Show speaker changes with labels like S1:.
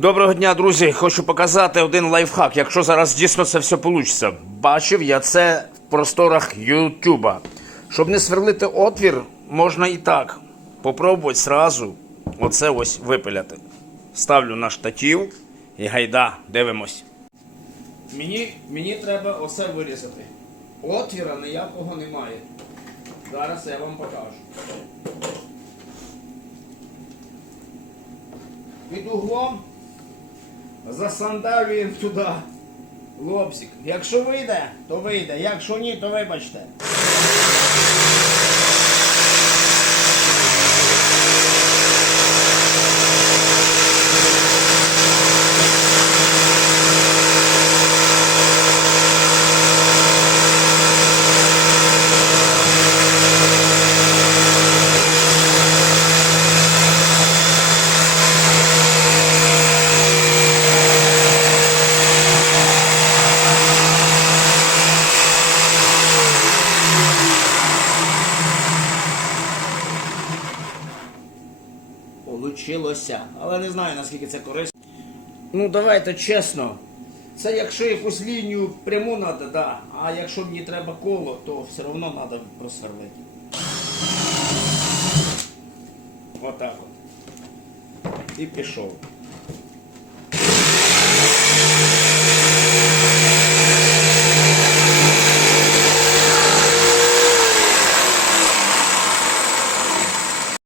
S1: Доброго дня, друзі! Хочу показати один лайфхак, якщо зараз дійсно це все вийде. Бачив я це в просторах Ютуба. Щоб не сверлити отвір, можна і так. Попробувати зразу оце ось випиляти. Ставлю на штатів і гайда, дивимось. Мені, мені треба оце вирізати. Отвіра ніякого немає. Зараз я вам покажу. Під углом засандалюємо туди лобзик. Якщо вийде, то вийде. Якщо ні, то вибачте. Получилося. Але не знаю, наскільки це корисно. Ну, давайте чесно. Це якщо якусь лінію пряму треба, да. А якщо мені треба коло, то все одно треба просверлити. Отак от. І пішов.